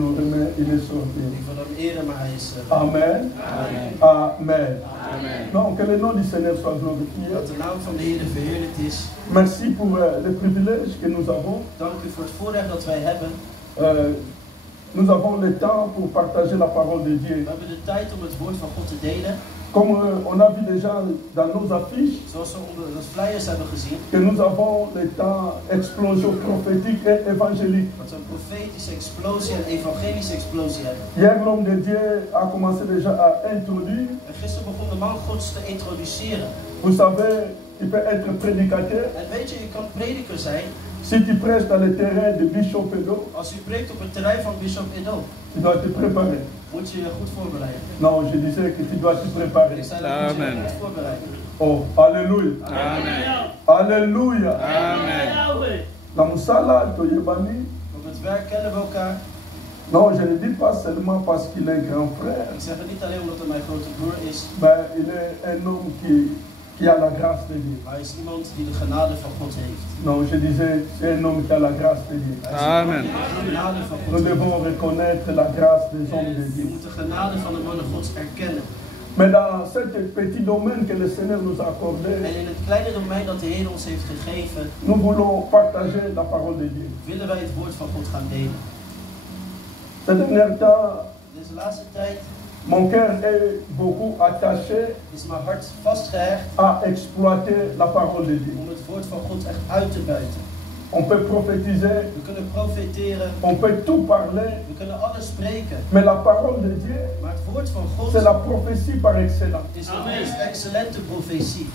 nous remet, il est sauvé. Ik wil hem eren, maar hij is... Amen. Amen. Amen. Amen. Donc, que le nom du Seigneur soit glorifié. Dat de naam van de Heer verheerlijkt is. Merci pour le privilège que nous avons. Dank u voor het voorrecht dat wij hebben. Nous avons le temps pour partager la parole de Dieu. We hebben de tijd om het woord van God te delen. Comme on a vu déjà dans nos affiches, Zoals we onder de flyers hebben gezien. que nous avons le temps explosion prophétique et évangélique. Dat we een profetische explosie en evangelische explosie hebben. Hier, l'homme de Dieu a commencé déjà à introduire. En gisteren begon de man Gods te introduceren. Vous savez, il peut être prédicateur. En weet je kan prediker zijn. Si tu prêches dans le terrain de Bishop Edo, Als u preekt op het terrein van Bishop Edo, tu dois te préparer. moet je je goed voorbereiden. Non, je disais que tu dois te préparer. Ik zei dat moet je je goed voorbereiden. Oh, alléluia. Amen. Alléluia. Amen. Dans Moussala, Toyebani. Op het werk kennen we elkaar. Non, je ne dis pas seulement parce qu'il est grand frère. Ik zeg het niet alleen omdat hij mijn grote broer is. Mais il est un homme qui a la grâce de Dieu. Maar hij is iemand die de genade van God heeft. Non, je disais, c'est un homme qui a la grâce de Dieu. Amen. De genade van God. Nous devons reconnaître la grâce des hommes de Je Dieu. moet de genade van de mannen Gods erkennen. Mais dans ce petit domaine que le Seigneur nous a accordé, En in het kleine domein dat de Heer ons heeft gegeven, nous voulons partager la parole de Dieu. willen wij het woord van God gaan delen. Ces derniers temps, Deze laatste tijd mon cœur est beaucoup attaché is mijn hart vastgehecht à exploiter la parole de Dieu. om het woord van God echt uit te buiten. On peut prophétiser, We kunnen profeteren, on peut tout parler, we kunnen alles spreken, mais la parole de Dieu, maar het woord van God c'est la prophétie par excellence. is de meest excellente profetie.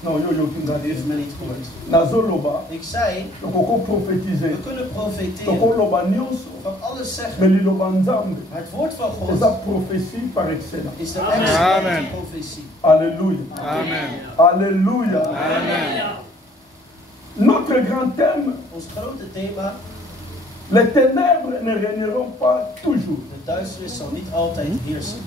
Non, yo, U heeft me niet gehoord. Nazoloba, Ik zei, donc on prophétiser. we kunnen Donc profeteren, on loba nyonso, van alles zeggen, mais liloba nzambe, maar het woord van c'est la God prophétie par excellence. is de excellente profetie. Alléluia. Amen. Alléluia. Amen. Notre grand thème, Ons grote thema, les ténèbres ne régneront pas toujours. de duisternis zal niet altijd heersen.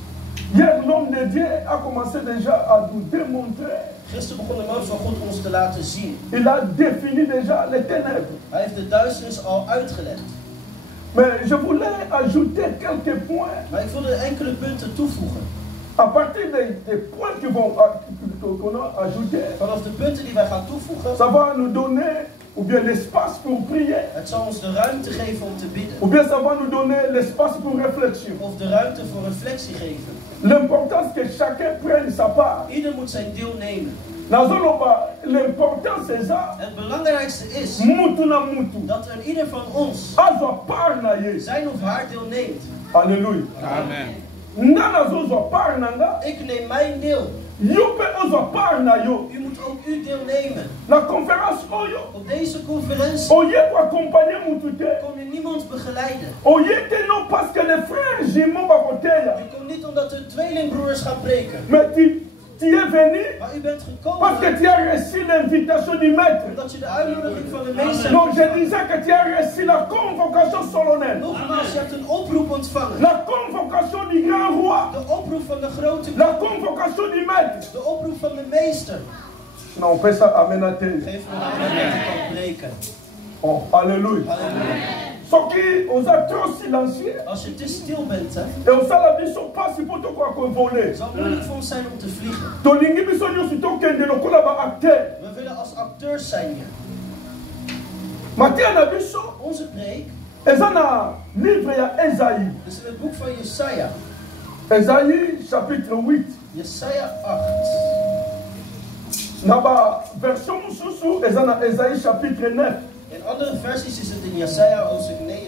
Hier, l'homme de Dieu a commencé déjà à nous démontrer. Gisteren begon de man van God ons te laten zien. Il a défini déjà les ténèbres. Hij heeft de duisternis al uitgelegd. Mais je voulais ajouter quelques points Maar ik wilde enkele punten toevoegen. à partir des points qu'on a ajoutés. Vanaf de punten die wij gaan toevoegen, Ça va nous donner ou bien l'espace pour prier, het zal ons de ruimte geven om te bidden. ou bien ça va nous donner l'espace pour réflexion. Of de ruimte voor reflectie geven. L'important c'est que chacun prenne sa part. Ieder moet zijn deel nemen. L'important c'est ça. Het belangrijkste is Mutu na mutu. dat er ieder van ons Azwa par na ye. zijn of haar deel neemt. Alléluia. Amen. Nana zo zwa par nanga. Ik neem mijn deel. Yope ozwa par na yo. U moet ook uw deel nemen. La conférence oyo. Op deze conferentie Oye ko accompagner mutu te. kon u niemand begeleiden. Oye te non parce que les frères jumeaux va voter là. U komt niet omdat de tweelingbroers gaan preken. Mais tu es venu Maar u bent parce que gekomen tu as reçu l'invitation du maître. omdat je de uitnodiging van de meester Donc je hebt. disais que tu as reçu la convocation solennelle. Nogmaals, je hebt een oproep ontvangen. La convocation du grand roi. De oproep van de grote La convocation du maître. de oproep van de meester. Non, on peut ça amener à terre. Geef me een amen dat ik kan preken. Oh, alléluia. Halleluja. Ce qui on a trop silencieux. Als je te stil bent, hè, Et on s'en a dit son pas si pour toi quoi voler. zal het moeilijk voor ons zijn om te vliegen. To lingi biso nyoso to kende lokola ba acteur. We willen als acteurs zijn hier. Matia na biso. Onze preek Eza na livre ya Esaïe. is in het boek van Jesaja. Esaïe chapitre 8. Jesaja 8. Na ba version mususu eza na Esaïe chapitre 9. In andere versies is het in Jesaja hoofdstuk 9.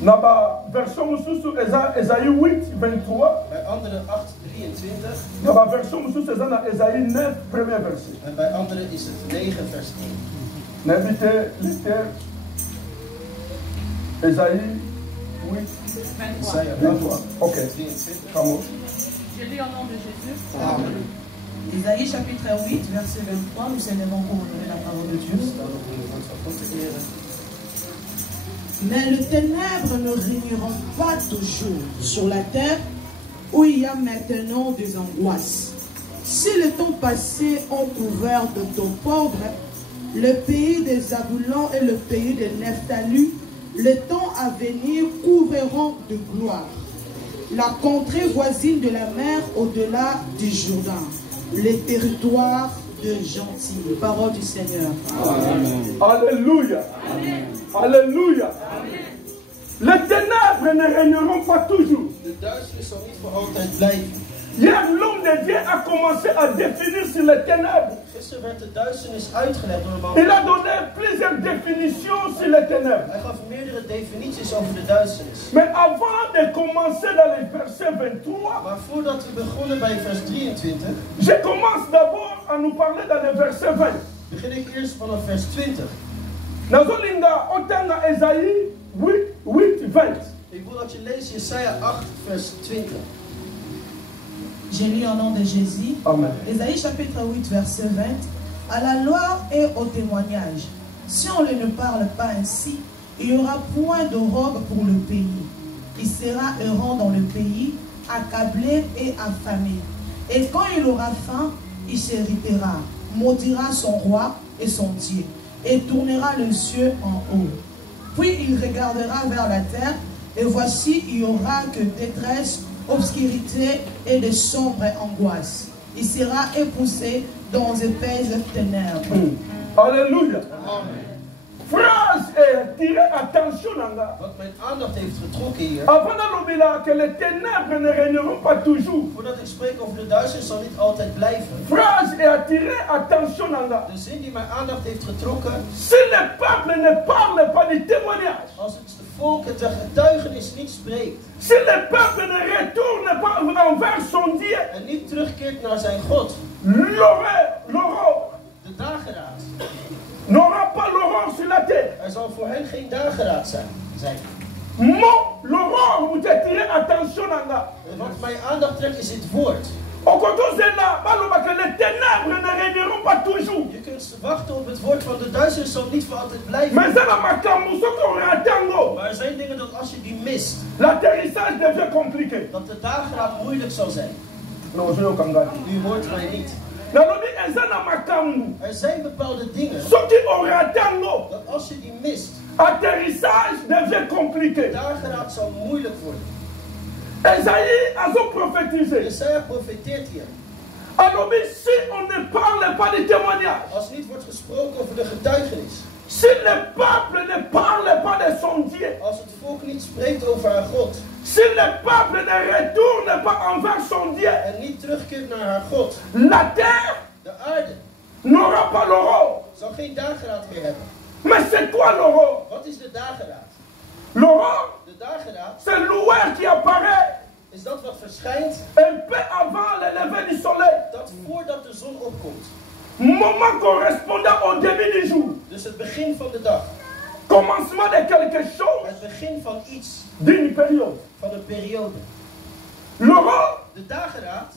Na ba version mususu eza Esaïe 8 23. Bij andere 8, 23. Na ba version mususu eza na Esaïe 9 premier verset. En bij andere is het 9 vers 1. N'invitez littéraire. Esaïe 8 Jesaja 23. Ok. 23. Vamos. Je lis au nom de Jésus. Amen. Isaïe chapitre 8, verset 23, nous s'élèvons pour honorer la parole de Dieu. Mais les ténèbres ne régneront pas toujours sur la terre où il y a maintenant des angoisses. Si les temps passés ont couvert de ton pauvre le pays des Zabulons et le pays de Nephtali, le temps à venir couvriront de gloire la contrée voisine de la mer au-delà du Jourdain, les territoires de gentils. Parole du Seigneur. Amen. Alléluia. Amen. Alléluia. Amen. Les ténèbres ne régneront pas toujours. De duisternis zal niet voor altijd blijven. Hier, l'homme de Dieu a commencé à définir sur les ténèbres. Gisteren werd de duisternis uitgelegd door een man. Il a donné plusieurs définitions sur les ténèbres. Hij gaf meerdere definities over de duisternis. Mais avant de commencer dans le verset 23, Maar voordat we begonnen bij vers 23, je commence d'abord à nous parler dans le verset 20. begin ik eerst vanaf vers 20. Nazolinga otanga Esaïe 8, 20. Ik wil dat je leest Jesaja 8, vers 20. J'ai lu au nom de Jésus. Amen. Ésaïe chapitre 8, verset 20. À la loi et au témoignage. Si on ne parle pas ainsi, il n'y aura point de robe pour le pays. Il sera errant dans le pays, accablé et affamé. Et quand il aura faim, il s'irritera, maudira son roi et son Dieu, et tournera les yeux en haut. Puis il regardera vers la terre, et voici, il n'y aura que détresse, obscurité et de sombres angoisses. Il sera épousé dans épaisses ténèbres. Alléluia. Amen. Phrase et tirez attention Nanga. Wat mijn aandacht heeft getrokken hier. Avant d'alobila que les ténèbres ne régneront pas toujours. Voordat ik spreek over de duisternis zal niet altijd blijven. Phrase et attirer attention Nanga. De zin die mijn aandacht heeft getrokken. Si le peuple ne parle pas du témoignage. Als het volk het getuigenis niet spreekt. Si le peuple ne retourne pas envers son Dieu. En niet terugkeert naar zijn God. L'aurore. De dageraad. N'aura pas l'aurore sur la terre. Er zal voor hen geen dageraad zijn. L'aurore, vous tirez attention Nanga. Wat mijn aandacht trekt is het woord. Les ténèbres ne régneront pas toujours. Je kunt wachten op het woord van de duisternis zal niet voor altijd blijven. Mais Maar er zijn dingen dat als je die mist, l'atterrissage devient compliqué. dat de dageraad moeilijk zal zijn. Non, je ne comprends pas. U hoort mij niet. Er zijn bepaalde dingen dat als je die mist, atterrissage devient compliqué. de dageraad zal moeilijk worden. Esaïe a zo prophétisé. Jesaja profeteert hier. Alors, si on ne parle pas de témoignage, Als niet wordt gesproken over de getuigenis, si le peuple ne parle pas de son Dieu, als het volk niet spreekt over haar God, si le peuple ne retourne pas envers son Dieu, en niet terugkeert naar haar God, la terre de aarde n'aura pas l'aurore. zal geen dageraad meer hebben. Mais c'est quoi l'aurore? Wat is de dageraad? L'aurore, De dageraad c'est l'ouest qui apparaît is dat wat verschijnt, un peu avant le lever du soleil. dat voordat de zon opkomt. Moment correspondant au début du jour. Dus het begin van de dag. Commencement de quelque chose Het begin van iets, d'une période. van een periode. L'aurore De dageraad,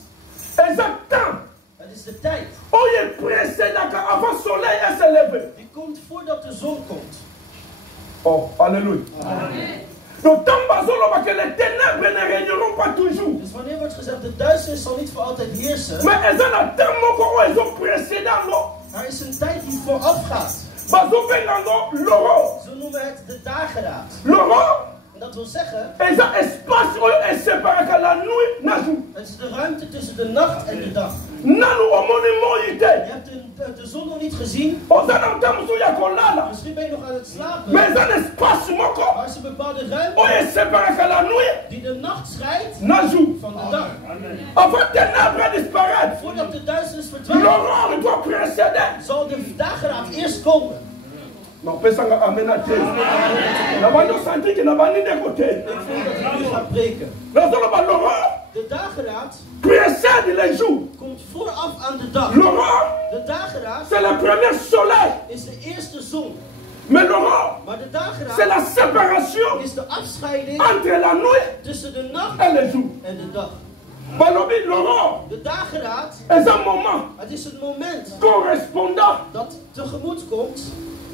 est un temps het is de tijd. où il précède avant le soleil à se lever. Die komt voordat de zon komt. Oh, alléluia. Amen. Donc, tant que les ténèbres ne régneront pas toujours. Dus wanneer wordt gezegd, de duisternis zal niet voor altijd heersen. Mais elles ont un temps où elles ont précédent. Er is een tijd die vooraf gaat. L'aurore. Zo noemen we het de dageraad. L'aurore. En dat wil zeggen, elles ont espace où elles séparent la nuit et la jour. het is de ruimte tussen de nacht en de dag. Nanou au monument Je hebt de zon nog niet gezien. Misschien ben je nog aan het slapen. mais un espace moko Maar er is een bepaalde où ruimte elles séparent la nuit die de nacht scheidt la jour. van de dag. Avant ténèbres disparaître, Voordat de duisternis verdwijnt, l'aurore doit précéder. zal de dageraad eerst komen. Non, personne n'a amené à terre. La bande senti que la bande de côté. Ik voel dat ik nu ga preken. L'aurore De dageraad précède les jours. komt vooraf aan de dag. L'aurore, De dageraad c'est le premier soleil. is de eerste zon. Mais l'aurore, Maar de c'est dageraad la séparation is de afscheiding entre la nuit tussen de nacht et le jour. en de dag. L'aurore De dageraad, est un moment het is het moment correspondant. dat tegemoet komt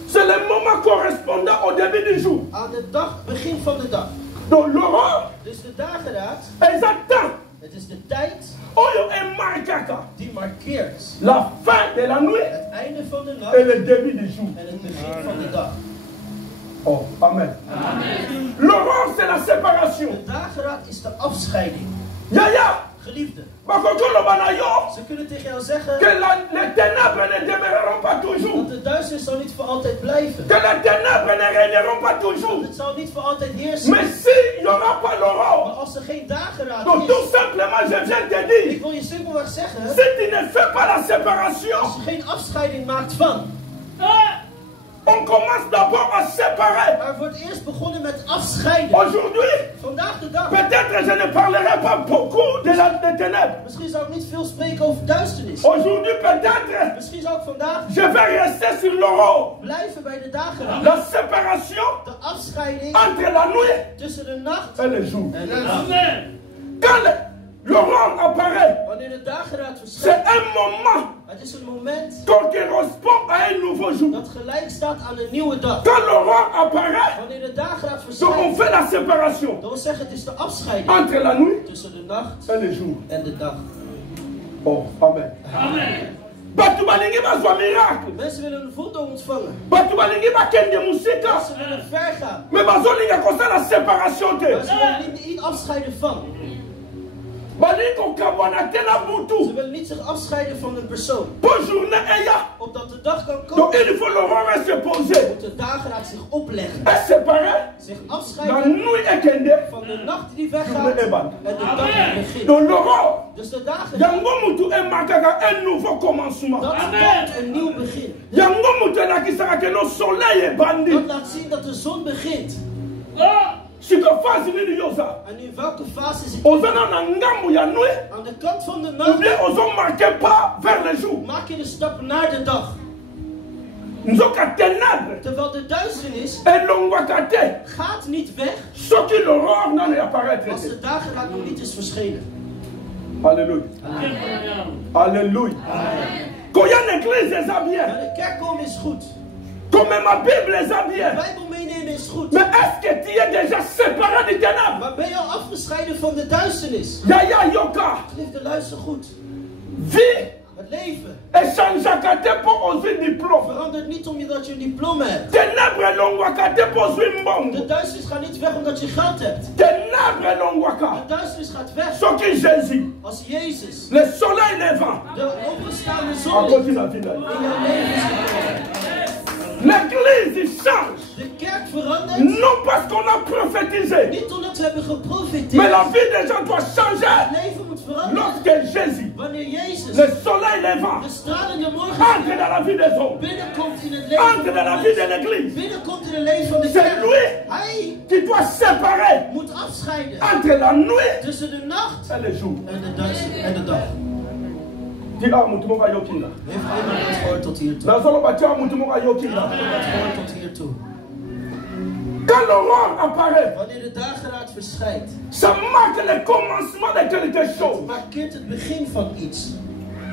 C'est le moment correspondant au début du jour. aan de dag, begin van de dag. Donc l'aurore Dus de dageraad, est un temps het is de tijd où il marque die markeert la fin de la nuit het einde van de et nacht le début du jour. en het begin van de dag. Oh, amen. L'aurore, c'est la séparation. De dageraad is de afscheiding. Yaya. Geliefde. Ze kunnen tegen jou zeggen que les ténèbres ne demeureront pas toujours. Dat de duisternis zal niet voor altijd blijven. Que les ténèbres ne régneront pas toujours. Dat het zal niet voor altijd heersen. Mais s'il n'y aura pas l'aurore, maar als er geen dageraad donc is, tout simplement, je viens te dire, ik wil je simpelweg zeggen, si tu ne fais pas la séparation, als je geen afscheiding maakt van, on commence d'abord à séparer. Maar wordt eerst begonnen met afscheiden. Aujourd'hui, vandaag de dag, peut-être je ne parlerai pas beaucoup de des ténèbres. Misschien zou ik niet veel spreken over duisternis. Aujourd'hui, peut-être, misschien zou ik vandaag, je vais rester sur l'aurore. Blijven bij de dageraad. La séparation, de afscheiding, entre la nuit, tussen de nacht et le jour. en de dag. Quand l'aurore apparaît, wanneer de dageraad c'est verschijnt, un moment het is een moment qui correspond à un nouveau jour. dat gelijk staat aan een nieuwe dag. Quand l'aurore apparaît, Wanneer de dageraad donc on verschijnt, fait la séparation dat wil zeggen het is de afscheiding entre la nuit tussen de nacht et le jour. en de dag. Oh, amen. Amen. Batu balingi bazwa miracle. Mensen willen een wonder ontvangen. Batu balingi bakende musika. Mensen willen ver gaan. Mais bazolinga kosala la séparation te. Maar ze willen niet afscheiden van. Balingi kokabwana te na butu. Ze willen niet zich afscheiden van een persoon. Pour journée eya. Opdat de dag kan Donc komen. il faut l'aurore se poser. Moet de dageraad zich opleggen. Et séparer. Zich La afscheiden nuit ekende. van de nacht die Journée weggaat eban. en de dag die begint. Donc l'aurore. Dus de dageraad, Yango mutu emakaka un nouveau commencement. dat toont een nieuw begin. Yango mutu elakisaka ke no soleil ebandi. Dat laat zien dat de zon begint. Sika fasi nini yoza. En in welke fase zit Ozana na ngambu ya nuit. aan de kant van de Ou nacht? bien ozo marquer pas vers le jour. Maak je de stap naar de dag. Nzoka ténèbres. Terwijl de duisternis Elongwaka te. gaat niet weg Soki l'aurore non apparaître. als de dageraad nog niet is verschenen. Alléluia. Alléluia. Quand il y a une église, eza Naar bien. de kerk komen is goed. Comme ma Bible, eza De bien. Bijbel meenemen is goed. Mais est-ce que tu es déjà séparé du ténèbre? Maar ben je al afgescheiden van de duisternis? Yaya yoka. Liefde, luister goed. Vie. Het leven Echangeaka te pour oser diplôme. verandert niet omdat je een diploma hebt. Ténèbres elongwaka te pour oser mbongo. De duisternis gaat niet weg omdat je geld hebt. Ténèbres elongwaka. De duisternis gaat weg Soki Jésus. als Jezus, Le soleil levant. de opgestaande En zon, in continue la vie. jouw leven is gekomen. L'église il change. De kerk verandert Non parce qu'on a prophétisé. niet omdat we hebben Mais geprofiteerd. la vie des gens doit changer. Het leven moet veranderen Lorsque Jésus, wanneer Jezus, le soleil levant, de stralende entre morgen, dans la vie des hommes, binnenkomt in het entre leven dans la van vie de mensen. l'église, Binnenkomt in het leven van de c'est kerk. lui Hij qui doit séparer moet afscheiden entre la nuit tussen de nacht et le jour. en de duisternis en de dag. Dis ah, mutumoka yokinga. Heeft iemand het gehoord tot hiertoe? Nazolo batia mutumoka yokinga. Heeft iemand het gehoord tot hiertoe? Quand l'aurore apparaît, Wanneer de dageraad verschijnt, ça marque le commencement de quelque chose. markeert het begin van iets.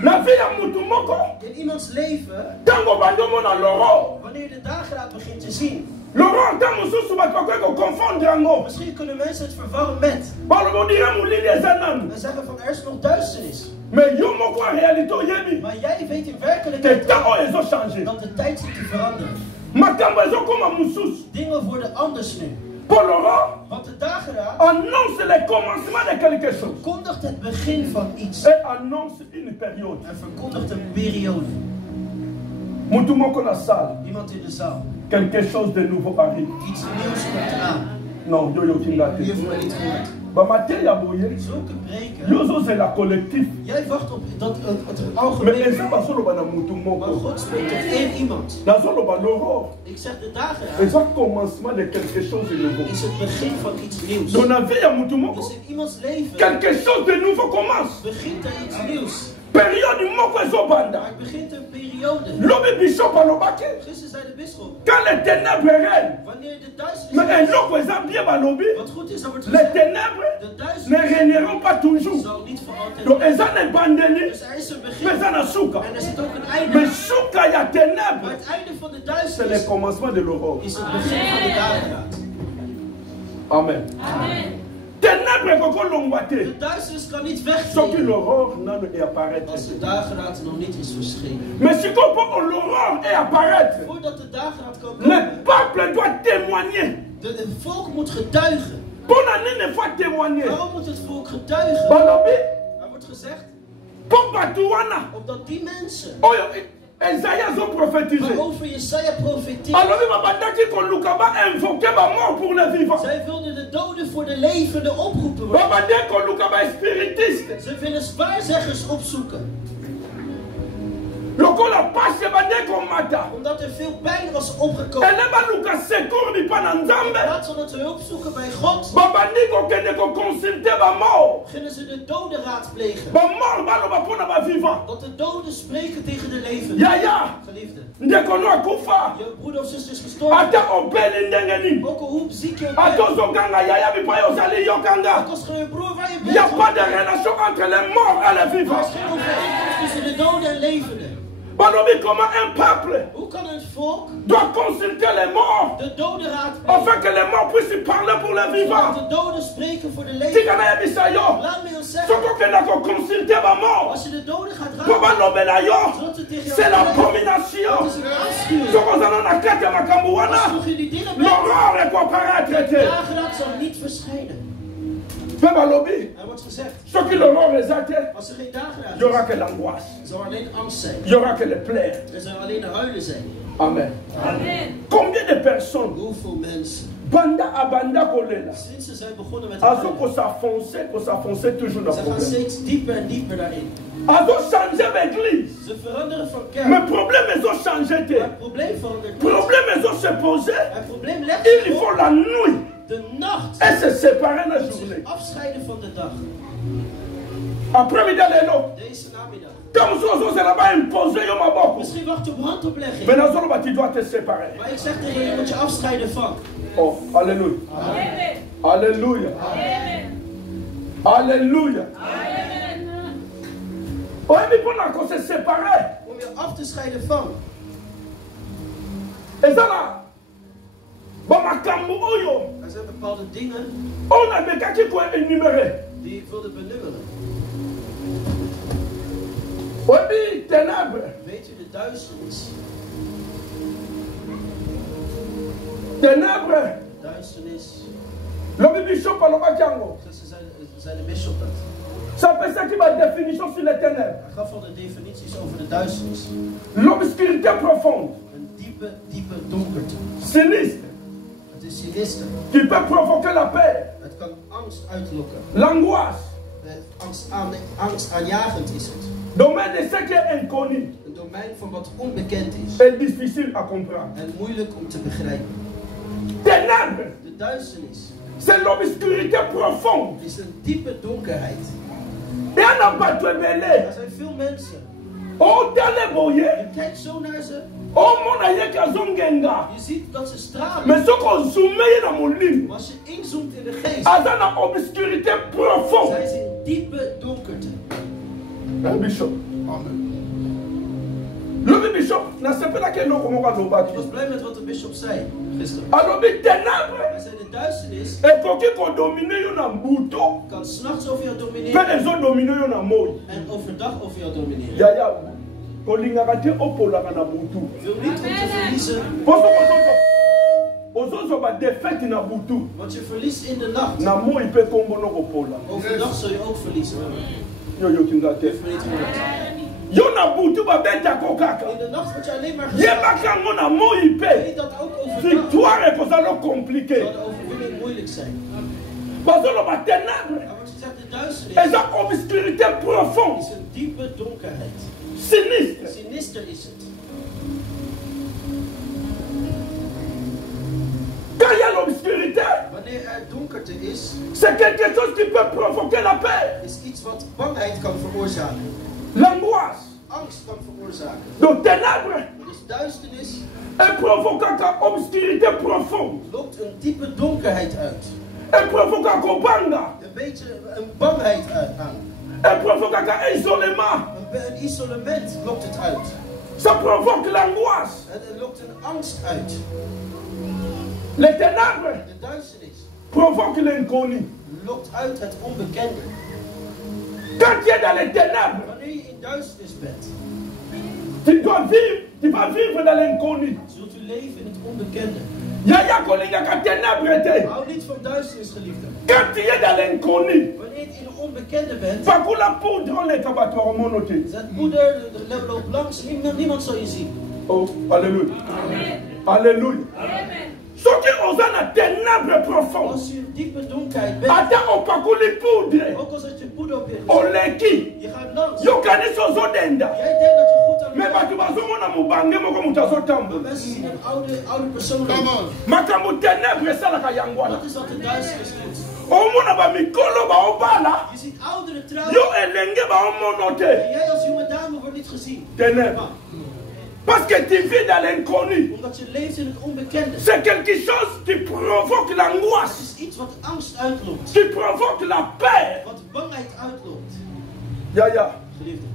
La vie ya mutumoko, In iemands leven, tango bandomo na l'aurore. wanneer de dageraad begint te zien. L'aurore tango susu bato bakoki confondre yango. Misschien kunnen mensen het verwarren met Balobo dira mulili eza nanu. en zeggen van er is nog duisternis. Mais yo moko en réalité oyebi. Maar jij weet in Ke werkelijkheid ntango ezo changer. dat de tijd zit te veranderen. Makambo ezokoma mosusu. Dingen worden anders nu. Pour l'aurore, Want de dageraad annonce le commencement de quelque chose. verkondigt het begin van iets. Et annonce une période. En verkondigt een periode. Mutumoko na salle, Iemand in de zaal. quelque chose de nouveau arrive. Iets nieuws komt eraan. Non, yo yokinga U heeft te. mij niet gehoord. Bamate ya boye. Zulke preken. Yozo c'est la collectif. Jij wacht op dat het Mais algemeen. eza basoloba na Maar mutumoko. God spreekt tot één iemand. Nazoloba l'aurore. Ik zeg de dageraad Eza commencement de quelque chose de nouveau. is het begin van iets nieuws. Dans la vie ya mutumoko, Dus in iemands leven quelque chose de nouveau commence. begint er iets nieuws. Période moko ezobanda. Maar het begint een periode. Lobi bishop alobaki. Gisteren zei de bisschop, Quand les ténèbres règnent. wanneer de duisternis Mais is, eloko eza bien balobi. wat goed is, dan wordt Les gezegd, ténèbres de ne duisternis régneront pas toujours. zal niet voor altijd Donc blijven. eza na ebandeli. Dus er is een Mais begin eza na suka. en er zit ook een einde. Mais suka ya Maar ténèbres, het einde van de c'est le duisternis commencement de l'aurore. is het begin van de dageraad. Amen. Ténèbres De duisternis kan niet Sauf que wegvliegen l'aurore n'en est apparaître. als de dageraad nog niet is verschenen. Mais si l'aurore est apparaître, Voordat de dageraad kan le komen, peuple doit témoigner. het volk moet getuigen. Pour l'année ne faut témoigner. Waarom moet het volk getuigen? Balobi, Er wordt gezegd, pour Batouana. opdat die mensen Oh, Esaïe a prophétisé. waarover Jesaja profeteert, Alors, il va invoquer la mort pour les vivants. zij wilden de doden voor de levenden oproepen. Il va dire que spiritiste. Ze willen zwaarzeggers opzoeken. Lokola passe bande komata. Omdat er veel pijn was Elle opgekomen. va luka secours ni pa na In nzambe. plaats van dat ze hulp zoeken bij God, Babandi ko kende ko consulter ba mort. beginnen ze de doden raadplegen. Ba mort ba loba pona ba vivant. Want de doden spreken tegen de levenden. Ya ya. Geliefde, Ndeko no akufa. je broeder of zuster is gestorven. Ata opeli ndenge ni. Ook al hoe ziek je ook Ata bent. ozokanga ya ya bipa yo sali yo kanga. Ook als je broer waar je Il n'y a bent. pas de relation entre les morts et les Er is vivants. geen overeenkomst tussen de doden en levenden. Balobi, comment un peuple Hoe kan een volk doit consulter les morts de doden raadplegen? afin que les morts puissent parler pour les Zodat vivants? de doden spreken voor de Si levenden. kana ya bisayo, Laat me ons zeggen, soko kenda ko consulter ba mort. als je de doden gaat Pour raadplegen, balobela yo, zodat ze tegen jou c'est zeggen, l'abomination. dat is een afschuwing. Soko zana na kati ya makambo Als wana, nog jullie dingen bent, l'horreur est quoi paraître de te. dageraad zal niet verschijnen. Pe balobi, Er wordt gezegd, ce qui l'horreur est athée, als er geen dageraad il y aura is, que l'angoisse, zal er alleen angst zijn. il y aura que les plaies. Er zal alleen de huilen zijn. Amen. Amen. Combien de personnes, Hoeveel mensen, banda abanda kolela, sinds ze zijn begonnen met azo huilen, ko s'affoncer toujours dans ze le gaan problème. steeds dieper en dieper daarin. Azo changer l'église. Ze veranderen van Mais kerk. problème ils ont changé. Maar het probleem verandert niet. Problème ils ont se posé. Het probleem legt Il zich faut op la nuit de nacht. et se séparer la Moet journée. zich afscheiden van de dag. Après-midi, lelo. Deze namiddag. Comme ça, c'est là-bas imposé yo maboko. Misschien wacht je op handoplegging. Mais dans ce tu dois te séparer. Maar ik zeg tegen je, je moet je afscheiden van. Oh, alléluia. Amen. Alléluia. Amen. Alléluia. Amen. Oh, mais pour qu'on se séparer. Om je af te scheiden van. Et ça là. Bon, ma kambo oyo. Er zijn bepaalde dingen On a des cas qui sont énumérés. die ik wilde benummeren. Oh, mais ténèbres. Weet u de duisternis? Ténèbres. De duisternis. Le bishop a l'obakiango. Ze zijn de bishop dat. Ça fait ça qui va définition sur les ténèbres. Hij gaf al de definities over de duisternis. L'obscurité profonde, Een diepe, diepe donkerte. sinistre, Het is sinister. qui peut provoquer la peur, Het kan angst uitlokken. l'angoisse, Angstaanjagend is het. domaine de ce qui est inconnu Een domein van wat onbekend is. et difficile à comprendre. En moeilijk om te begrijpen. Ténèbres, De duisternis c'est l'obscurité profonde. is een diepe donkerheid. Et on n'a pas de Er belé. zijn veel mensen. Oh, t'allais boyer. Je kijkt zo naar ze. Oh, mon aïe, kazongenga. Je ziet dat ze stralen. Mais ce qu'on zoomait dans mon lit, Maar als je inzoomt in de geest, à une obscurité profonde. zijn ze in diepe donkerte. Un bishop. Le bishop n'a pas que l'on commence à Ik battre. was blij met wat de bishop zei gisteren. Alors, les ténèbres. Hij zei de duisternis Et pour qu'ils qu'on domine un bouton, kan s'nachts over jou fait domineren les autres dominer un mot. en overdag over jou domineren. Ya ya, kolingaka te opolaka na butu. Wil niet om te verliezen Poso ozozo ba défaite na butu. wat je verliest in de nacht. Na moi pe kombo no kopola. Overdag zul je ook verliezen. Yo yo kinga te. Heeft me niet gehoord. Yo na butu ba beta kokaka. In de nacht word je alleen maar Ye gezegd. bakango na moi Weet pe. dat ook overdag Victoire est cosa lo zal compliqué. de overwinning moeilijk zijn. Bazolo ba ténèbres. Maar wat je zegt, de duisternis Et ça obscurité profonde, is een diepe donkerheid. sinistre. Sinister is het. Quand il y a l'obscurité, Wanneer er donkerte is, c'est quelque chose qui peut provoquer la peur, is iets wat bangheid kan veroorzaken. l'angoisse. Angst kan veroorzaken. Donc ténèbres. Dus duisternis Elle provoque une obscurité profonde. lokt een diepe donkerheid uit. Elle provoque un copanga. Een beetje een bangheid aan. Elle provoque un isolement. Een isolement lokt het uit. Ça provoque l'angoisse. Het lokt een angst uit. Les ténèbres, De duisternis provoque l'inconnu. Lokt uit het onbekende. Quand tu es dans les ténèbres, Wanneer je in duisternis bent, tu vas vivre dans l'inconnu. zult u leven in het onbekende. Yaya kolinga ka ténèbres te. Hou niet van duisternis, geliefde. Quand tu es dans l'inconnu, Wanneer je in het onbekende bent, pakula poudre on les kabatoire monote. zet moeder, er loopt langs, niemand zal je zien. Oh, alléluia. Amen. Alléluia. Amen. Ce qui est dans ténèbres profondes. Als je in diepe donkerheid bent, Attends, on pakuli poudre. ook al zet je poeder op je On gezicht, leki. je gaat langs. Yo kani sozo denda. Jij denkt dat je goed aan Mais het batu bazomona mubange moko mutazo Maar tambo. mensen zien een oude persoon lopen. Makambo ténèbres salaka yangwana. Dat is wat de duisternis doet. Omona ba mikolo ba obala. Je ziet ouderen trouwen. Yo elenge ba omonote. En jij als jonge dame wordt niet gezien. Ténèbres. Parce que tu vis dans l'inconnu. Omdat je leeft in het onbekende. C'est quelque chose qui provoque Het l'angoisse. is iets wat angst uitlokt. Qui provoque la peur. Wat bangheid uitlokt. Ya. Geliefde,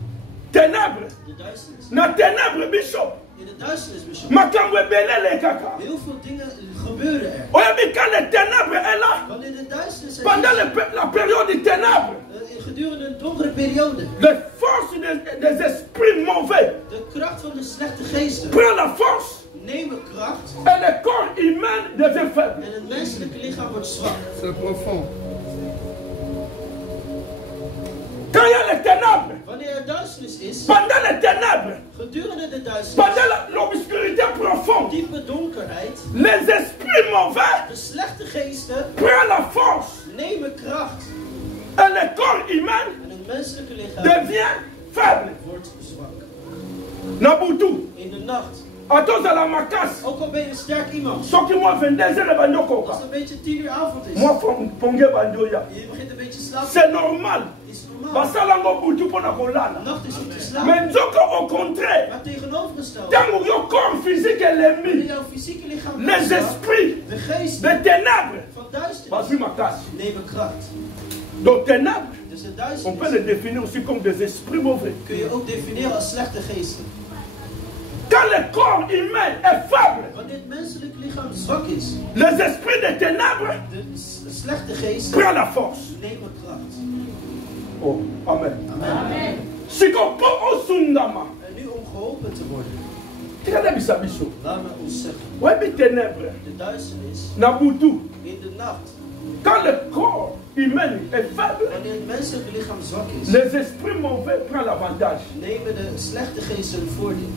Ténèbres. de duisternis. Na ténèbres bishop. In de duisternis, bishop. Makambo ebelele kaka. Heel veel dingen gebeuren er. Oyebi quand les ténèbres est là. Wanneer de duisternis er Pendant is, la période des ténèbres. gedurende een donkere periode. Les forces des esprits mauvais De kracht van de slechte geesten prennent la force nemen kracht et le corps humain devient faible. en het menselijke lichaam wordt zwak. C'est profond. Quand il y a les ténèbres, Wanneer er duisternis is, pendant les ténèbres, gedurende de duisternis, pendant l'obscurité profonde, diepe donkerheid, les esprits mauvais de slechte geesten prennent la force nemen kracht et le corps humain en het menselijke lichaam devient faible. wordt zwak. Nabutu, In de nacht, à tous à la macasse, ook al ben je een sterk iemand, ce qui moi 22 heures als bandokoka. het een beetje 10 uur avond is, Moi ponge bandoya. je begint een beetje te slapen, C'est normal. is normaal. Basalango butu pona kolala. Nacht is om te slapen, Mais nzoko au contraire. maar tegenovergesteld, Tango yo corps physique est wanneer l'ennemi. jouw fysieke lichaam Les vaststaat, esprits de geesten des ténèbres. van duisternis Basu makas. nemen kracht. Donc ténèbres, Dus de on peut duisternis les définir aussi comme des esprits mauvais. kun je ook definiëren als slechte geesten. Quand le corps humain est faible, Wanneer het menselijk lichaam zwak is, les esprits des ténèbres de slechte geesten prennent la force. nemen kracht. Oh, amen. Amen. Sikopo osundama. En nu om geholpen te worden, Tikala bisabiso. laat me ons zeggen, Webi ténèbres. de duisternis Nabutu. in de nacht, Quand le corps humain est faible, wanneer het menselijke lichaam zwak is, les esprits mauvais prennent l'avantage. nemen de slechte geesten een voordeel.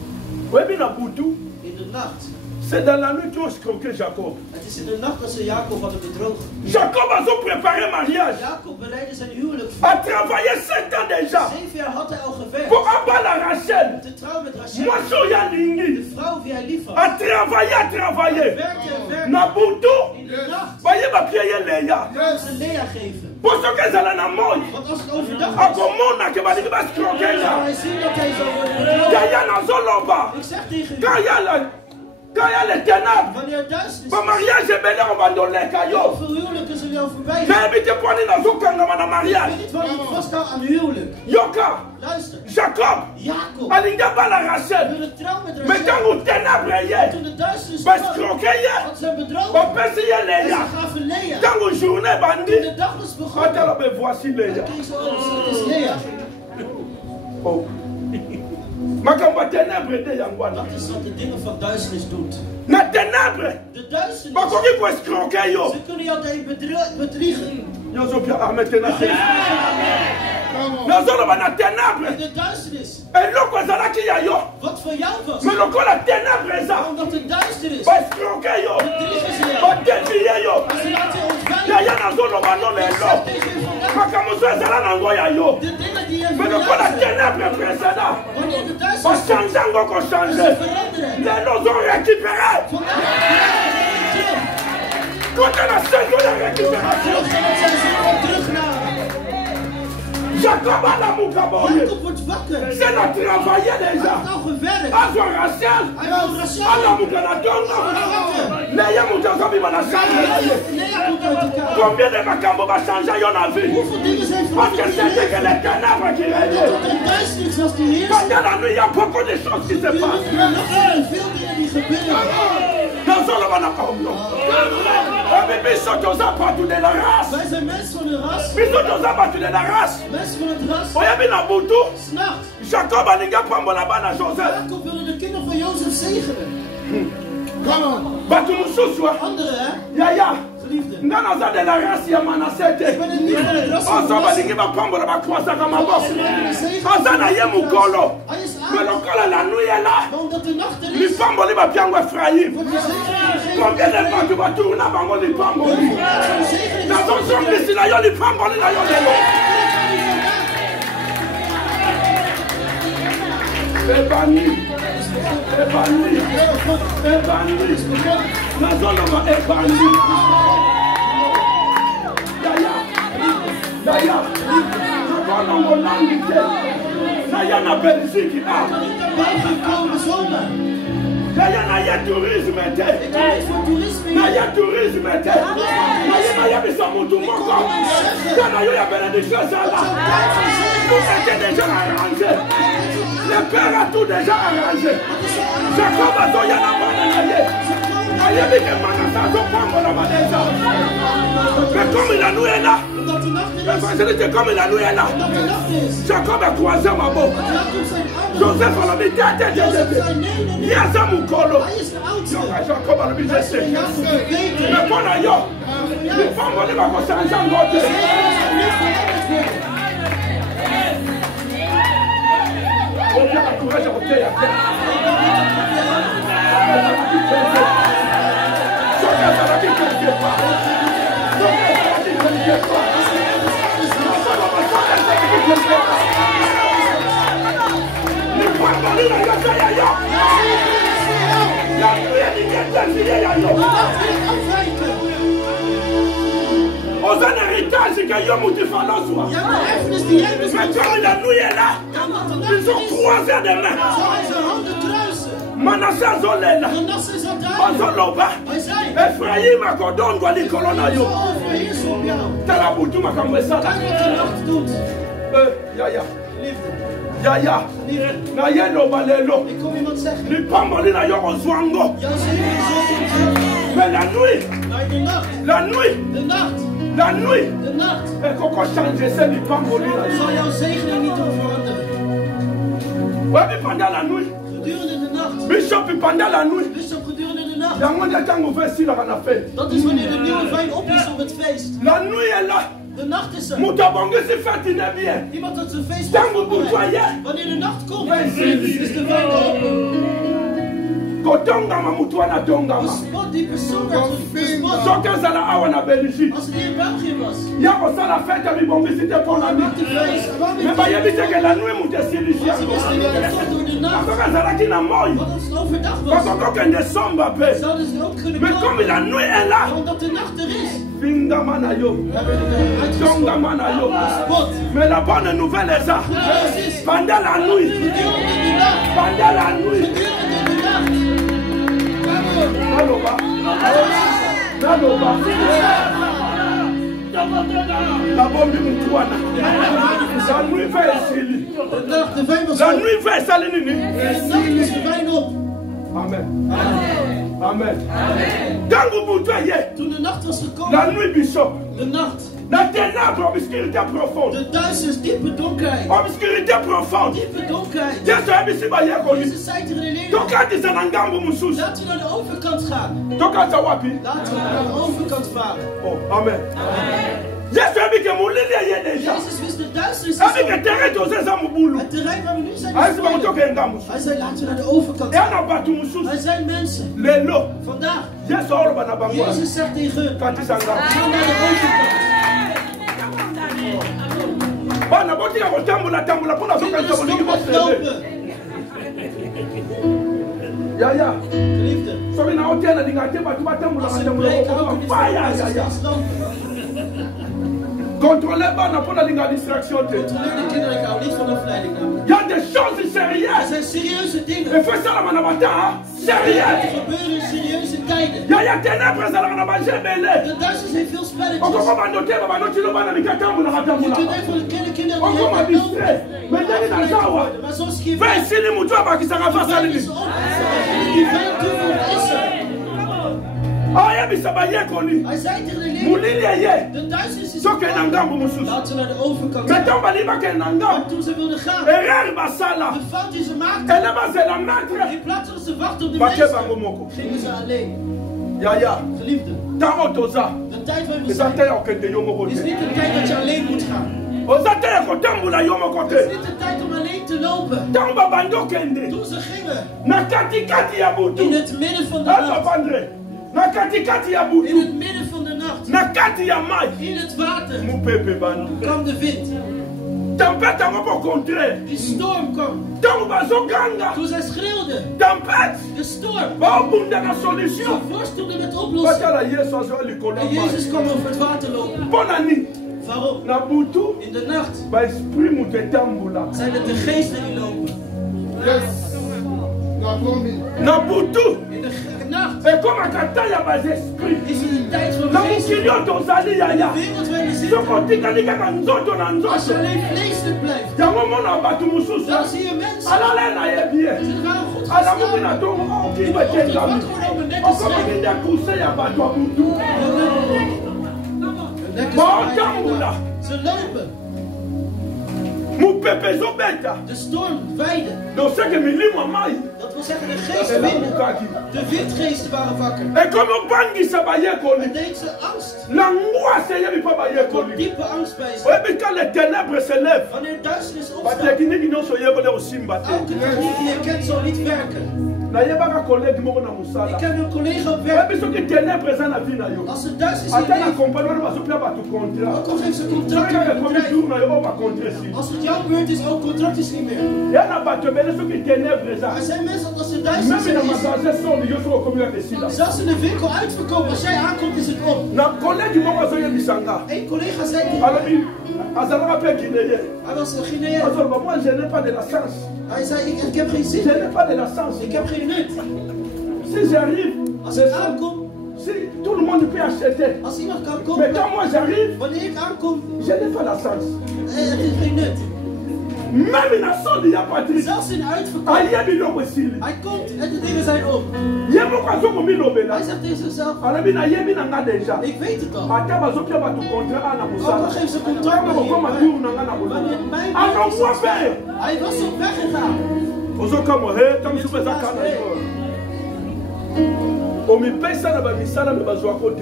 Webi Nabutu. In de nacht, C'est dans la nuit qu'ils ont escroqué Jacob. het is in de nacht dat ze Jacob hadden bedrogen. Jacob a préparé un mariage. Jacob bereidde zijn huwelijk A voor. travaillé 7 ans déjà 7 jaar had hij al gewerkt pour abattre Rachel. om te trouwen met Rachel, Moi, je suis de Lingi. vrouw die hij lief had. A travaillé. Werkte en werkte. Nabutu. In de nacht Voyez ma pied Léa. wilde ze Lea geven. Pour ce que ça l'a moi. Want als het overdag A is, comment on a que va dire escroquer zou là. hij zien dat hij zou worden bedrogen. Yaya na zoloba. Ik zeg tegen u, Quand il y a les ténèbres. wanneer duisternis Mon is, mariage est belé, on va donner le caillot. hoeveel huwelijken zullen jou voorbij gaan? Mais habitez pour aller dans un kangama na Ik mariage. weet niet waar ik vasthoud aan huwelijk. Yoka. Luister, Jacob. Jacob Alinga bala Rachel. wilde trouwen met Mais quand Rachel. vous ténèbres hier. Toen de duisternis Parce kwam, que had ze hem bedrogen. on peut s'y En aller. ze gaven Lea. Quand vous journée Toen bandit. de dag was begonnen, Attends, mais voici les gars. keek ze op, het is Lea. Oh. Makamba ténèbres de yangwana. Dat is wat de dingen van duisternis doet. Na ténèbres. De duisternis, Bakoki pour escroquer yo. ze kunnen jou tegen bedriegen. Yo zo pia amen ténèbres. Na zolo ba na ténèbres. In de duisternis, Et loko zalaki ya yo. wat voor jou was, Mais loko la ténèbres ça. omdat het duister is, Ba escroquer yo. bedriegen ze jou. Ba dévier yo. Maar ze laten je Ya ontwijken. ya na zolo ba no le Ik lo. zeg tegen u vandaag, Makamuso ezala na ngo ya yo. de dingen die je Mais voor loko la jou zijn, ténèbres précédent. wanneer de Ba duisternis komt, changer ngo ko ze changer. veranderen. Les nos ont récupéré. Vandaag krijgen we terug. Quand on a saisi la récupération. Terug zijn ze gewoon terugname. Jacob a la moukaboye. Jacob wordt wakker. Hij C'est la travailler heeft déjà. al gewerkt. Azo Rachel. Hij wil Rachel. Ala moukanadonga. Mais y'a moukazobi bana changer. Lea komt uit elkaar. Combien de makambo va changer yon a vu? Hoeveel dingen zijn Parce que veranderd in je c'était que leven? les ténèbres qui Dat régnaient. het een duisternis was die heerst. Pendant la nuit, il y a beaucoup de choses qui se In passent. de nacht zijn er veel dingen die gebeuren. Na nazoloba na komno biso toza bato de la race Wij zijn mensen van de ras. biso toza bato de la race Mensen van het ras. oyebi na butu S'nachts. Jacob alingi apambola bana Joseph Jacob wilde de kinderen van Jozef zegenen. bato mosusu Anderen, hè? yaya Geliefde. nga naza de la race ya Manasse te Ik ben het niet van het ras van ozo Manasse. balingi bapambola bakwasaka maboko Ze wilden de zegen. aza na ye mokolo Hij is me aan. lokola la nuit ela Maar omdat de nacht er is, lipamboli bapiango Efraim wordt de zegen gegeven. combien de bato baturuna bango lipamboli nazozongisi na yo lipamboli na yo lelo ebani ebani ebani nazoloba ebani yaya nakolongo nandi te naya na Belgique België komen zomaar. yaya na ye tourisme te Ik kom niet voor toerisme. na ye tourisme te naye nayebisa mutu moko te na yo ya bénédiction ezala tout était déjà arrangé le père a tout déjà arrangé Jacob azoya na bana na ye ayebi ke Manasse azopambola badeja mais comme la nuit est là Omdat de nacht er is. évangéliste comme la nuit est là Omdat de nacht is. Jacob a croisé maboko Jacob zijn ouders. Joseph alobi tete Jozef zei nee, nee, nee. ye aza mokolo Hij is de oudste. Jacob alobi En jese Jacob weet mais mpo na yo lipamboli bakochange yango te otyaka courage koteya te soki azalaki quelque part soki azalaki quelque part lipamboli na yo te ya yo yakuya ningetasiye ya yo oza na héritage ke yo motu falozwa Je hebt een erfenis die jij mais bezit. comme la nuit est là En wat de nacht ils ont is, croisé des mains zal hij zijn handen kruisen. Manasse azolela Manasse is aan het huilen. azoloba Hij zei, Efraim akodondwa likolo na yo overheers op jou. tala butu makambo esala Kijk wat de nacht doet. yaya Liefde, yaya liefde. na ye loba lelo Ik kom iemand zeggen. lipamboli na yo kozwango Jouw zegen is zo ontzettend. mais la nuit Maar de nacht, la nuit de nacht, la nuit de nacht. ekokochange se lipamboli na yo Zal jouw zegen niet door veranderen. oyebi pendant la nuit Gedurende de nacht. bishop pendant la nuit Bishop, gedurende de nacht. yango nde ntango ve esilaka na fe Dat is wanneer de nieuwe wijn op is op het feest. la nuit est là De nacht is er. moto abongisi feti ne bien Iemand had zijn feest ntango butu voorbereid. aye Wanneer de nacht komt, Feest. is de wijn open. kotongama motu wana tongama Gespot, die persoon werd gespot. soki azala awa na belgique Als het hier in België was. ya kosala fete bibongisi te mpo na Maakt de nini feest. Waarom me niet? bayebi teke la nuit moto esilisi Ze yango wisten niet dat het door de nacht. soki azalaki na moi Wat als het overdag was, bakokokende somba mpe zouden ze ook kunnen me comme la komen. nuit est là Omdat de nacht er is. fingama na yo Hebben we er uitgespot. tongama na yo Gespot. mais la bonne nouvelle eza Precies. pendant la nuit Gedurende de nacht. pendant la nuit Gedurende de nacht. naloba naloba nabombi motu wana la nuit ve esili De nacht, de wijn was la op. nuit ve esali nini De nacht is de wijn op. amen amen ntango motu aye Toen de nacht was la gekomen. nuit bishop De nacht. la ténèbre obscurité profonde De duisters, diepe donkerheid. obscurité profonde Diepe donkerheid. yesu ayebisi bayekoli Jezus zei tegen de leerlingen, tokatisa na ngambo mosusu laten we naar de overkant gaan. tokata wapi Laten we naar de overkant varen. oh, amen yesu ayebike molili aye deja Jezus wist de duisternis is ayebike op. tere toza eza mobulu Het terrein waar we nu zijn ayesi is bango veilig. tokende mosusu Hij zei, laten we naar de overkant eya gaan. na bato mosusu Er zijn mensen. lelo Vandaag. yesu aoloba na bango Jezus zegt tegen hun, katisa ngambo ga naar de overkant. bana botika kotambola mpona Kinderen, sokanisa bolingi stop met bosele lopen. yaya Geliefde. soki na otena linga te bato Als batambolaka ze tambola breken, hou ik niet van faya mensen yaya steeds lopen. contrôle bana mpona linga distraction te Controleer de kinderen, ik hou niet van afleiding namelijk. ya des choses Er sérieuses zijn serieuze dingen. efo esalama na bata Er sérieux gebeuren in serieuze tijden. yaya ténèbre ezalaka na bagebele De duisters heeft veel spelletjes. okoko bando te babandotilo bana mikatambolaka Je kunt tambolaka even de kinderen die okoma hebben distre me ndenge na zawa maar zoals je ve esili motu abakisaka wijn vasalini is op. Die wijn toevoegt is er. Hij zei tegen de leerlingen, de duisternis is gekomen. Laten ze naar de overkant gaan. Maar toen ze wilden gaan, de fout die ze maakten, in plaats van ze wachten op de meester, gingen ze alleen. Geliefden, de tijd waarin we zijn, is niet de tijd dat je alleen moet gaan. Het is niet de tijd om alleen te lopen. Toen ze gingen, in het midden van de nacht, in het midden van de nacht, in het water, kwam de wind. Die storm kwam. Toen zij schreeuwden, de storm, ze worstelden met oplossing. En Jezus kwam over het water lopen. Waarom? In de nacht zijn het de geesten die lopen. In de nacht is het een tijd van geesten. In de wereld waar je zit, als je alleen vleeselijk blijft, dan zie je mensen. Ze waren goed geslapen. In de ochtend wakker worden om een nette ze lopen. De storm weide. Dat wil zeggen, de geestenwinden, de windgeesten waren wakker. En deed ze angst. Er komt diepe angst bij ze. Wanneer duisternis opstaat, elke techniek die je kent zal niet werken. Ik heb een collega op werk. Als de duisternis niet leeft, ook al geeft ze contracten met bedrijf. Als het jouw beurt is, ook contract is niet meer. Er zijn mensen als de duisternis is, zelfs in de winkel uitverkopen. Als jij aankomt is het op. Een collega zei tegen mij, hij was een Guineaan. Hij zei, ik heb geen zin. Ik heb geen nut. Als ik aankom, tout le monde peut acheter. Als iemand kan komen, mais quand moi j'arrive, wanneer ik aankom, je n'ai pas la chance. Het is geen nut. Même in Asodi, ya Patrick. Zelfs in uitverkoop. Hij komt en de dingen zijn op. Hij zegt tegen zichzelf, ik weet het al. Ook al geeft ze contract met hij was op weg gegaan.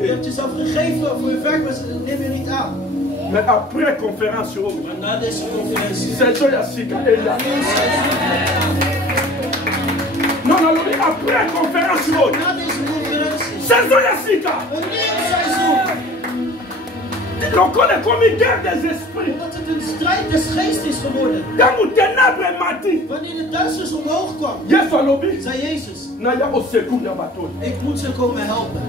Je hebt jezelf gegeven voor je werk, maar ze nemen je niet aan. Mais après conférence, na deze conferentie. Non, non, après conférence, na deze conferentie. saison Yassika. Een nieuw seizoen. L'on est comme une guerre des esprits. Omdat het een strijd des geestes is geworden. Quand vous ténèbres mati. Wanneer de duisternis omhoog kwam, zei Jezus, ik moet ze komen helpen.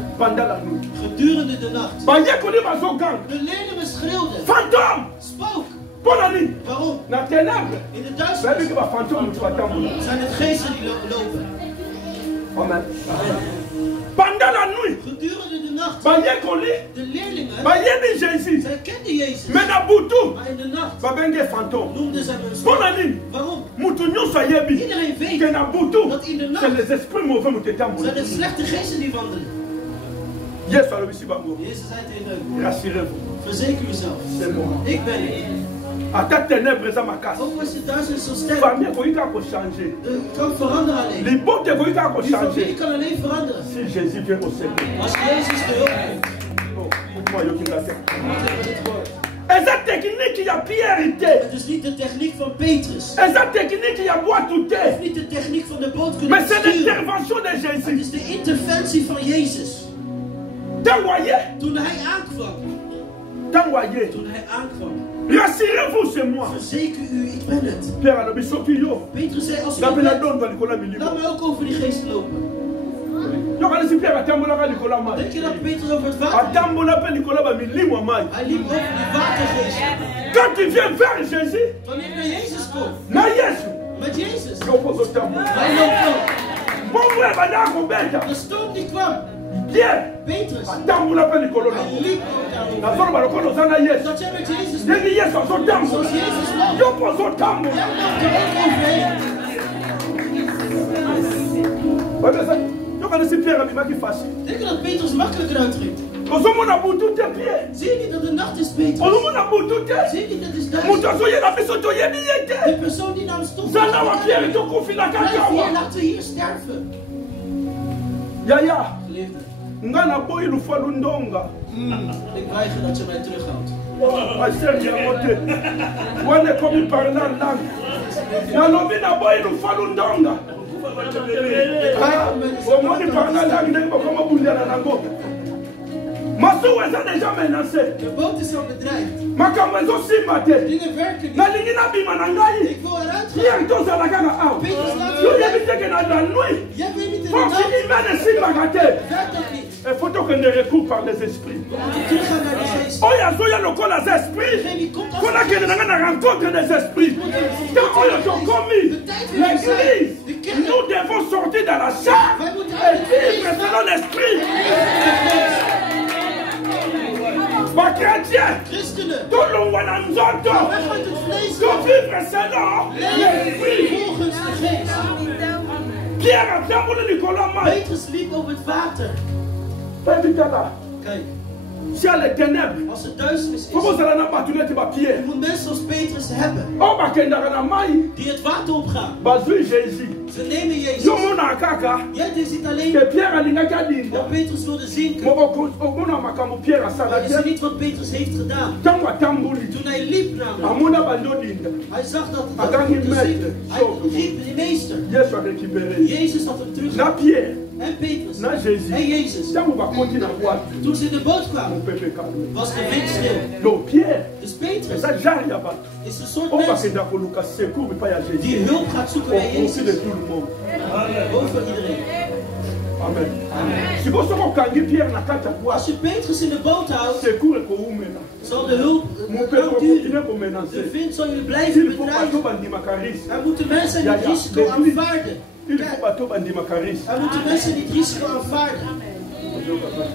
Gedurende de nacht. De leerlingen schreeuwden, fantôme, spook. Waarom? In de duisternis zijn het geesten die lopen. Amen. Pendant la nuit, gedurende de nacht, de leerlingen, zij kenden Jezus. Maar in de nacht noemden zij hem spook. Waarom? Iedereen weet dat in de nacht zijn de slechte geesten die wandelen. Jezus zei tegen hen, verzeker jezelf, ik ben het. Ook als je duizend zo sterk kan veranderen alleen. Die familie kan alleen veranderen als Jezus de hulp komt. Et cette technique, il y a Pierre. Het is niet de techniek van Petrus. Et cette technique, il y a bois tout het is niet de techniek van de boot kunnen mais c'est l'intervention de Jésus. Het is de interventie van Jezus. Toen hij aankwam. Rassurez-vous, c'est moi. Verzeker u, ik ben het. Petrus zei, als u laat mij ook over die geest lopen. Denk je dat Petrus over het water liep? Hij liep over die watergeest. Quand tu viens vers Jésus, wanneer je naar Jezus komt, met Jezus, hij loopt op. De storm die kwam, Petrus, hij liep ook daarover. Dat jij met Jezus loopt, zoals Jezus loopt, jij loopt er ook overheen. Donc, on est Pierre qui facile. Denk je dat Petrus makkelijker uitging? Zie Zie je niet dat de nacht is, Petrus? Zie je niet dat het is duister? De persoon die naar ons toe gaat, laten we hier sterven. Ja, ja. Geliefde, Ngana boy lufalu ndonga. ik weiger dat je mij terughoudt. Pasteur Yamote. Wane komi parla lang. Na lobi na boy lufalu ndonga. Ah, omoni parla lang ndenge koma bunjana nango. Masu weza déjà menacé. De boot is al bedreigd. Makambo zo simate. Dingen werken niet. Na lingi na bima na ngai. Ik wil eruit gaan. Hier to za la kana au. Yo yebi teke na la nuit. Jij weet niet in de Force nacht. humaine simagate. Werkt dat niet. Il faut que nous recours par les esprits. Teruggaan naar de geest. Oh, il y a zoya lokola les esprits. Qu'on a que nous rencontre des esprits. Quand on a commis l'église, nous devons sortir dans la chair et vivre selon l'esprit. Pas chrétien. Christenen. Tout le monde a un zonto. Weg uit het vlees. Nous vivre selon l'esprit. Volgens de geest. Pierre a fait pour Nicolas May. Petrus liep op het water. Kijk. Si les ténèbres. Als er duisternis is. Comment ça n'a pas tout le temps Pierre? Je moet mensen zoals Petrus hebben. Oh, maar kinderen na mai. Die het water opgaan. Bazui Jésus. Ze nemen Jezus. Yo mona kaka. Jij ziet alleen. Que Pierre alingaka dinda. Dat Petrus wilde zinken. Moko mona makambo Pierre asala. Maar je ziet niet wat Petrus heeft gedaan. Tangwa tambuli. Toen hij liep namelijk. Amona bando dinda. Hij zag dat Agangi maître. hij riep de meester. Yesu a récupéré. Jezus had hem terug. Na Pierre. En Petrus. Na Jésus. En Jezus. Tango ba konti na boîte. Toen ze in de boot kwamen. Mon pépé calme. Was de wind stil. Donc Pierre. Dus Petrus. Ça jari ya ba. Is een soort On va mens kenda ko luka secours pas ya Jésus. die hulp gaat zoeken bij Au Jezus. de tout le monde. Boven iedereen. Amen. Si vous savez kangi Pierre na kata boîte. Als je Petrus in de boot houdt, Secours ko umena. zal de hulp Mon père lang continue duren. ko menacer. De wind zal jullie blijven Il faut pas bedreigen. tout bandima karis. Er moeten mensen dit risico aanvaarden. Il faut pas tout bandima karis. Er moeten mensen dit risico aanvaarden.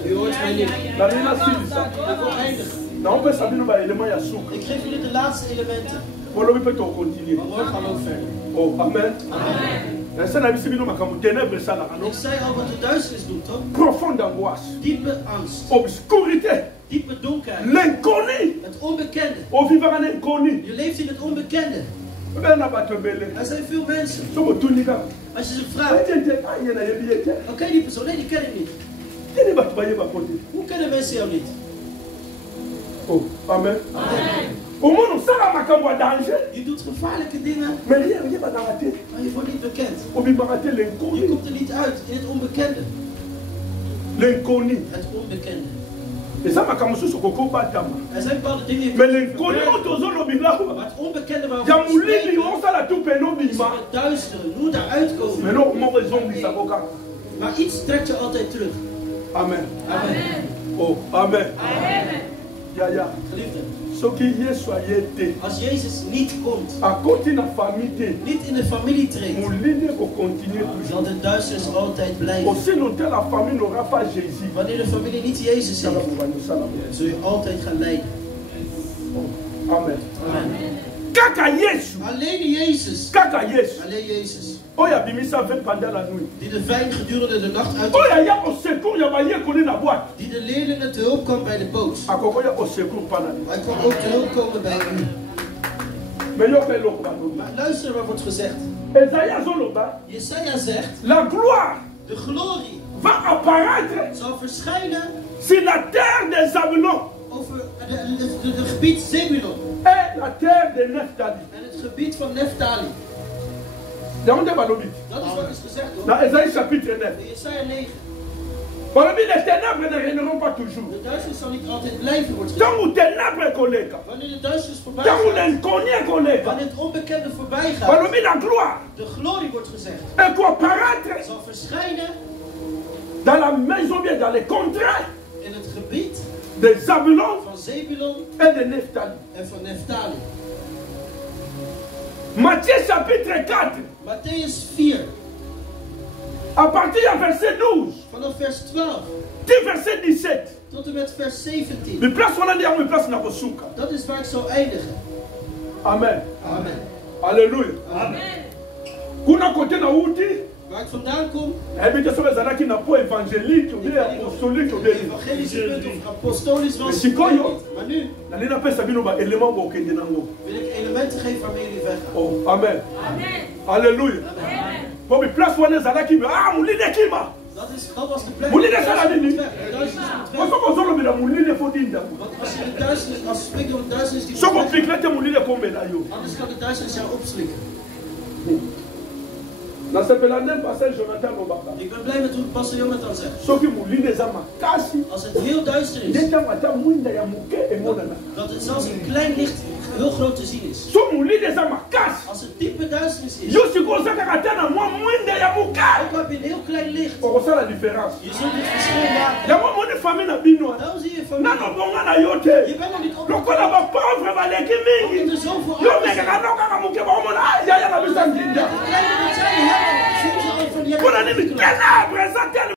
U hoort mij niet. La lina silisa. Ik wil eindigen. Na on peut savoir ba élément ya souk. Ik geef jullie de laatste elementen. Pour le peut continuer. Maar morgen gaan we ook verder. Oh, amen. Amen. Ça n'a pas bino makambo ténèbres ça là. Ik zei al wat de duisternis doet, toch? Profonde angoisse. Diepe angst. Obscurité. Diepe donkerheid. L'inconnu. Het onbekende. Au vivre en inconnu. Je leeft in het onbekende. Ben na batobele. Er zijn veel mensen. Somo tunika. Als je ze vraagt, oké, die persoon, nee, die ken ik niet. Hoe kennen mensen jou niet? Oh, amen. Amen. Je doet gevaarlijke dingen, maar je wordt niet bekend. Je komt er niet uit in het onbekende. L'inconnu. Het onbekende. Er zijn bepaalde dingen mais die l'inconnu, maar het onbekende waar we il y a over spreken, un is van het duisteren, hoe daaruit komen. Maar iets trekt je altijd terug. Amen. Amen. Oh, amen. Amen. Ja, ja. Geliefde, als Jezus niet komt, niet niet in de familie treedt, zal de duisternis altijd blijven. Wanneer de familie niet Jezus heeft, zul je altijd gaan lijden. Amen. Amen. Kaka Yesu. Alleen Jezus. Kaka Yesu. Alleen Jezus. Oya bimisa vin pendant la nuit. Die de vijn gedurende de nacht uit. Oya ya au secours ya baye koni na boîte. Die de leerlingen te hulp kwam bij de boot. Akoko ya au secours pana. Hij kwam ook te hulp komen bij u. Mais yo pe lokba. Maar luister wat wordt gezegd. Esaïe zoloba. Jesaja zegt, La gloire de glorie va apparaître zal verschijnen sur la terre des Zabulon over het gebied Zebulon et la terre de Nephtali. en het gebied van Neftali. Dat is wat is gezegd hoor. Dans Esaïe chapitre 9. In Jesaja 9. Les ténèbres ne régneront pas toujours. De duisternis zal niet altijd blijven, wordt Tant gezegd. où ténèbres collègues. Wanneer de duisternis voorbij Tant où gaat, l'inconnu collègue. wanneer het onbekende voorbij gaat, La gloire de glorie wordt gezegd, et pour apparaître zal verschijnen dans la maison, bien dans les contrées in het gebied de Zabulon van Zebulon et de Nephtali. en van Neftali. Matthieu chapitre 4, Matthäus 4, à partir du verset 12, vanaf vers 12 du verset 17. tot en met vers 17. Mais place on a dit à place na kosuka. Dat is waar ik zal eindigen. Amen. Amen. Alléluia. Amen. Kuna kote na uti, waar ik vandaan kom, habite soki ezalaki na po évangélique ou bien apostolique ou bien evangelische punt of apostolisch was. sikoyo Maar nu nalingi napesa bino baélément bokende nango. wil ik elementen geven waarmee jullie weggaan. Oh, amen. Amen. Alléluia. Amen. Po bi place wana ezalaki molili ekima. Dat was de plek. Moet je dat gaan doen? De duisternis moet weg. Osoko ozolobela molili fo dinda. Want als je de duisternis, als we spreken over de duisternis, die Soko moet weg. piklete molili ekomela yo. Anders kan de duisternis jou opslikken. Nasepela nde pasteur Jonathan Lobaka. Ik ben blij met hoe pastor Jonathan zegt. Soki molili eza makasi. Als het heel duister is, Nde ntango ata mwinda ya moke emonana. dat het zelfs een klein licht heel groot te zien is. So molili eza makasi. Als het diepe duisternis is, Yo sikoyo ozakaka ata na mwa mwinda ya moke. ook heb je een heel klein licht. okosala différence. Je zult het verschil maken. yango moni famille na bino Dan zie je nano familie. bonga na yo te Je bent nog niet op. lokola bapauvre baleki mingi Omdat er zoveel yo armen zijn. mekaka nokaka moke baomona yaya na bisa nginda Dat kleine wat zij hebben, zien ze al van die mpona nini ténèbre eza tele